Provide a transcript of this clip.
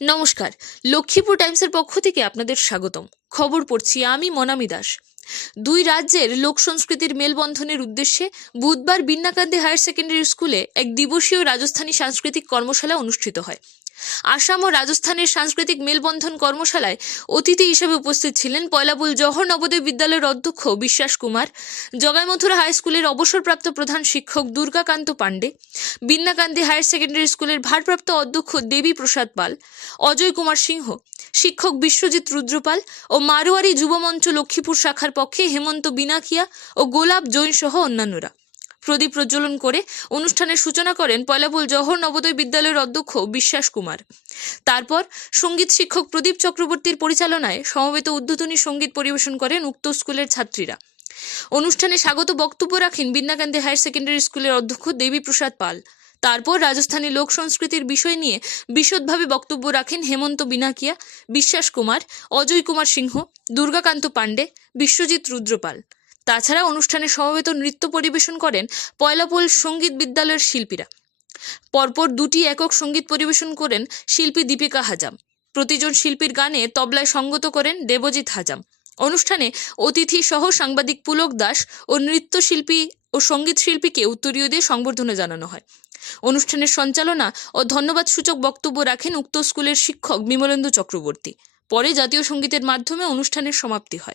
নমস্কার। লক্ষ্মীপুর টাইমসের পক্ষ থেকে আপনাদের স্বাগতম। খবর পড়ছি আমি মনামি দাস। দুই রাজ্যের লোক সংস্কৃতির মেলবন্ধনের উদ্দেশ্যে বুধবার বিন্নাকান্দি হায়ার সেকেন্ডারি স্কুলে এক দিবসীয় রাজস্থানী সাংস্কৃতিক কর্মশালা অনুষ্ঠিত হয়। আসাম ও রাজস্থানের সাংস্কৃতিক মেলবন্ধন কর্মশালায় অতিথি হিসেবে উপস্থিত ছিলেন পয়লাবুল জওহর নবোদয় বিদ্যালয়ের অধ্যক্ষ বিশ্বাস কুমার, জগাইমথুরা হাই স্কুলের অবসরপ্রাপ্ত প্রধান শিক্ষক দুর্গাকান্ত পাণ্ডে, বিন্নাকান্দি হায়ার সেকেন্ডারি স্কুলের ভারপ্রাপ্ত অধ্যক্ষ দেবী প্রসাদ পাল, অজয় কুমার সিংহ, শিক্ষক বিশ্বজিৎ রুদ্রপাল ও মারোয়ারি যুবমঞ্চ লক্ষ্মীপুর শাখার পক্ষে হেমন্ত বিনাকিয়া ও গোলাপ জৈন সহ অন্যান্যরা। প্রদীপ প্রজ্বলন করে অনুষ্ঠানের সূচনা করেন পয়লাবুল জওহর নবোদয় বিদ্যালয়ের অধ্যক্ষ বিশ্বাস কুমার। তারপর সঙ্গীত শিক্ষক প্রদীপ চক্রবর্তীর পরিচালনায় সমবেত উদ্বোধনী সঙ্গীত পরিবেশন করেন উক্ত স্কুলের ছাত্রীরা। অনুষ্ঠানে স্বাগত বক্তব্য রাখেন বিন্নাকান্দি হায়ার সেকেন্ডারি স্কুলের অধ্যক্ষ দেবী প্রসাদ পাল। তারপর রাজস্থানী লোক সংস্কৃতির বিষয় নিয়ে বিশদভাবে বক্তব্য রাখেন হেমন্ত বিনাকিয়া, বিশ্বাস কুমার, অজয় কুমার সিংহ, দুর্গাকান্ত পাণ্ডে, বিশ্বজিৎ রুদ্রপাল। তাছাড়া অনুষ্ঠানে সমবেত নৃত্য পরিবেশন করেন পয়লাপোল সঙ্গীত বিদ্যালয়ের শিল্পীরা। পরপর দুটি একক সঙ্গীত পরিবেশন করেন শিল্পী দীপিকা হাজাম। প্রতিজন শিল্পীর গানে তবলায় সঙ্গত করেন দেবজিৎ হাজাম। অনুষ্ঠানে অতিথি সহ সাংবাদিক পুলক দাস ও নৃত্যশিল্পী ও সঙ্গীত শিল্পীকে উত্তরীয় দিয়ে সংবর্ধনা জানানো হয়। অনুষ্ঠানের সঞ্চালনা ও ধন্যবাদ সূচক বক্তব্য রাখেন উক্ত স্কুলের শিক্ষক বিমলেন্দু চক্রবর্তী। পরে জাতীয় সঙ্গীতের মাধ্যমে অনুষ্ঠানের সমাপ্তি হয়।